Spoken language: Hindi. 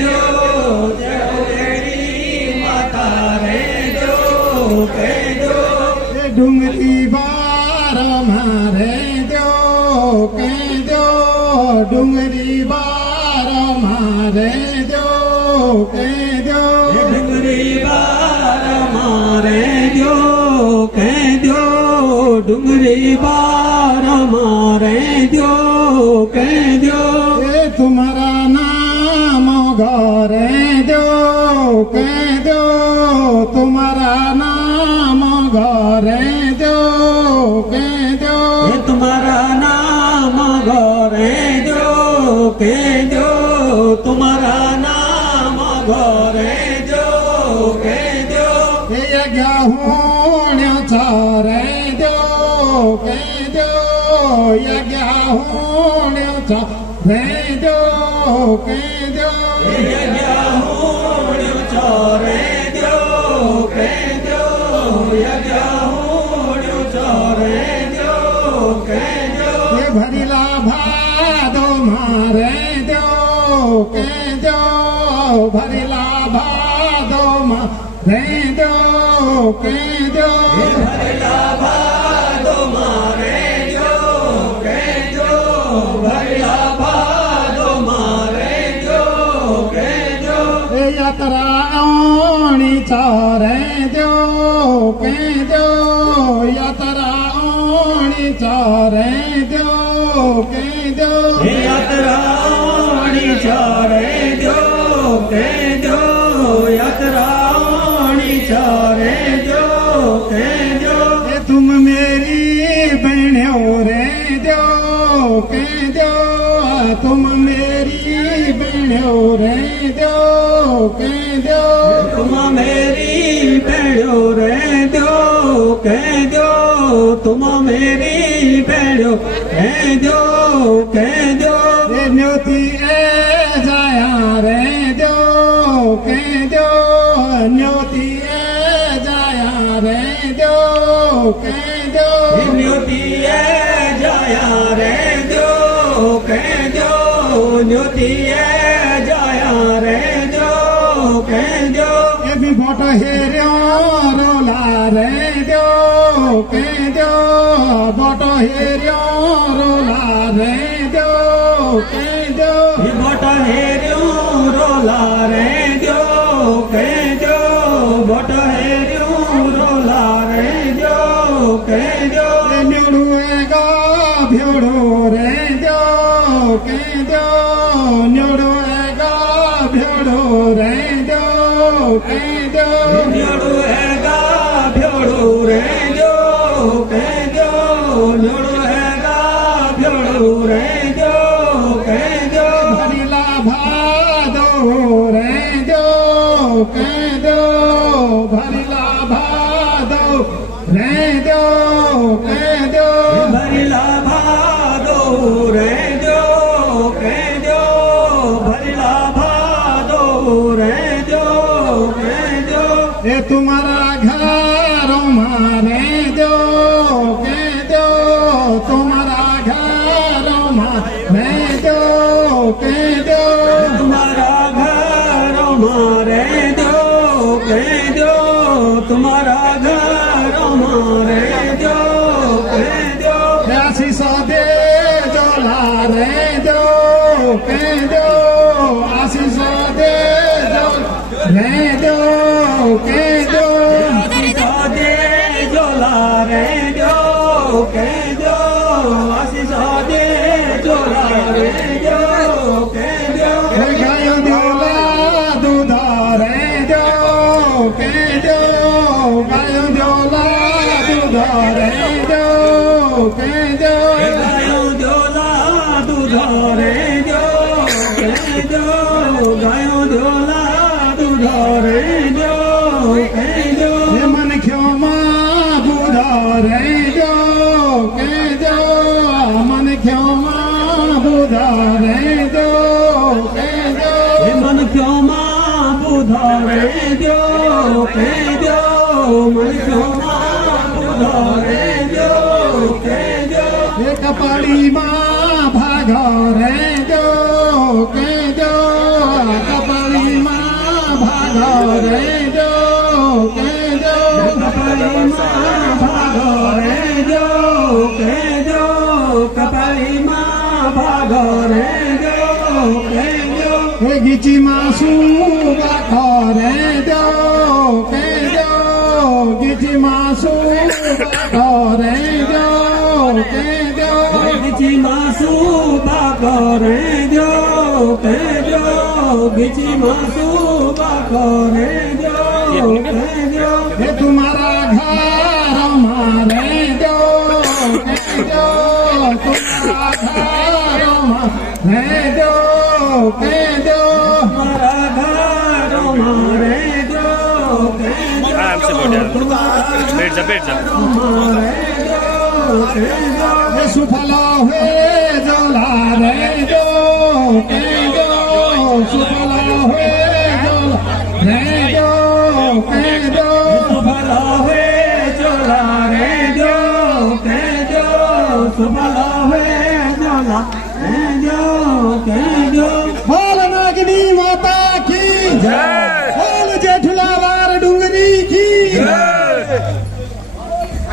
जो माता रे जो के जो डूंगरी बार मारे जो के जो डूंगरी बार मारे जो के जो डुंगरी बार मारे जो के जो डुंगरी बार मारे जो के जो तुम्हारा नाम घरे जो के जो तुम्हारा नाम घरे जो के जो तुम्हारा नाम घरे जो के जो तुम्हारा नाम घरे जो के जो यज्ञ होण्याचा रे जो के जो यज्ञ होण्याचा रे जो के जो रे जो के जो यज्ञ रे जो के जो भरिला भादो मारे जो के जो भरिला भादो मारे जो के जो भरला भादो मारे जो के जो भरला भादो मारे जो के जो यात्रा ओणी चारे जो के जो यात्रा ओणी चारे जो के जो यात्रा चारे जो के जो यात्रा चारे जो के जो तुम मेरी बहनों रे जो के जो तुम मेरी बहनों रे जो के जो तुम मेरी बेड़ो रे जो के जो तुम मेरी बेड़ो रे जो के जो न्योती ए जाया रे जो के जो न्योती ए जाया रे जो के जो न्योतिया जाया रे जो के जो न्योतिया जाया रे जो के जो ये भी बोट हेरियो रोला रे जो के जो बोट हेरियो रोला रे जो के जो बट हेरियो रोला रे जो के जो बट हेरियो रोला रे जो के जो न्योड़ुएगा भ्योड़ो रे जो के जो न्योड़ुएगा भ्योड़ो रे जो के जो न्योड़ुएगा भ्योड़ो रे जो के जो न्योड़ुएगा भ्योड़ो रे जो के जो भरिला भादो रे जो के जो भरिला भादो रे जो के जो भरिला भादो रे जो के जो भरिला भादो रे जो के जो ये तुम्हारा घर मारे जो के जो तुम्हारा घर मारे जो के जो तुम्हारा घर मारे जो के जो तुम्हारा घर मारे जो के जो आशीष दे जो ला रे जो के जो आशीष दे जो रे जो के जो दे जो ला रे जो के जो आशीष दे जो ला रे जो के जो गायो दिला दूध रे जो के जो गायो दिला दूध रे जो के जो गायो जोला दूध रे जो के जो गायो जोला दूध रे जो के जो मन क्यों माँ बुध रे जो के जो मन क्यों माँ बुध रे जो के जो मन क्यों माँ बुध रे जो के जो मन क्यों माँ बुध रे जो के जो कपाड़ी माँ भाग रे जो के जो कपाड़ी ભાગો રે જો કેજો કપાળીમાં ભાગો રે જો કેજો કપાળીમાં ભાગો રે જો કેજો હે ગીચીમાં શું રાખો રે જો કેજો ગીચીમાં શું રાખો રે જો કેજો ગીચીમાં શું ભાગો રે જો કેજો ગીચીમાં શું ભાગો રે જો કેજો હે તુમારા ઘરમાં રે જો કેજો તુમારા ઘરમાં રે જો કેજો મારા ઘરોમાં રે જો કેજો આરામ से बोल यार बैठ जा હે સુફલો હે જોલા રે જો કેજો સુફલો હે જોલા રે જો કેજો સુફલો હે જોલા રે જો કેજો સુફલો હે જોલા રે જો કેજો બોલ નાગની માતા કી જય